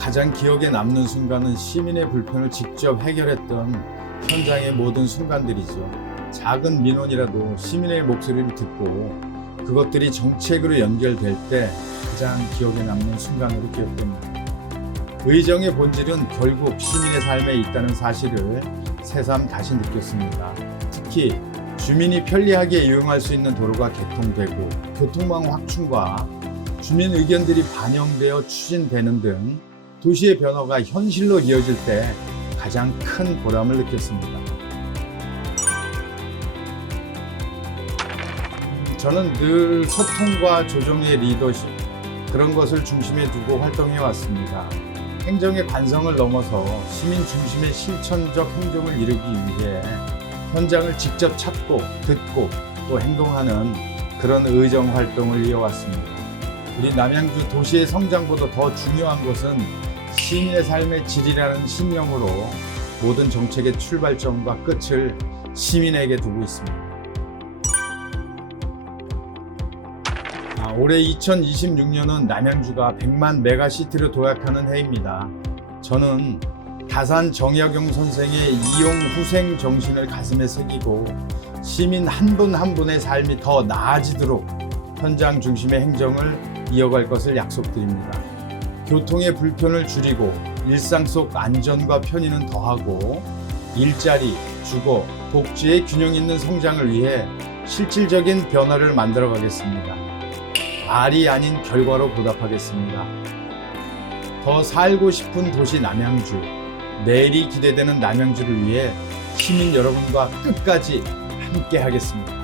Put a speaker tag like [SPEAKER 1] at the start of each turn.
[SPEAKER 1] 가장 기억에 남는 순간은 시민의 불편을 직접 해결했던 현장의 모든 순간들이죠. 작은 민원이라도 시민의 목소리를 듣고 그것들이 정책으로 연결될 때 가장 기억에 남는 순간으로 기억됩니다. 의정의 본질은 결국 시민의 삶에 있다는 사실을 새삼 다시 느꼈습니다. 특히 주민이 편리하게 이용할 수 있는 도로가 개통되고 교통망 확충과 주민 의견들이 반영되어 추진되는 등 도시의 변화가 현실로 이어질 때 가장 큰 보람을 느꼈습니다. 저는 늘 소통과 조정의 리더십 그런 것을 중심에 두고 활동해 왔습니다. 행정의 관성을 넘어서 시민 중심의 실천적 행정을 이루기 위해 현장을 직접 찾고 듣고 또 행동하는 그런 의정 활동을 이어왔습니다. 우리 남양주 도시의 성장보다 더 중요한 것은 시민의 삶의 질이라는 신념으로 모든 정책의 출발점과 끝을 시민에게 두고 있습니다. 아, 올해 2026년은 남양주가 100만 메가시티로 도약하는 해입니다. 저는 다산 정약용 선생의 이용 후생 정신을 가슴에 새기고 시민 한 분한 분의 삶이 더 나아지도록 현장 중심의 행정을 이어갈 것을 약속드립니다. 교통의 불편을 줄이고 일상 속 안전과 편의는 더하고 일자리, 주거, 복지의 균형 있는 성장을 위해 실질적인 변화를 만들어 가겠습니다. 말이 아닌 결과로 보답하겠습니다. 더 살고 싶은 도시 남양주, 내일이 기대되는 남양주를 위해 시민 여러분과 끝까지 함께 하겠습니다.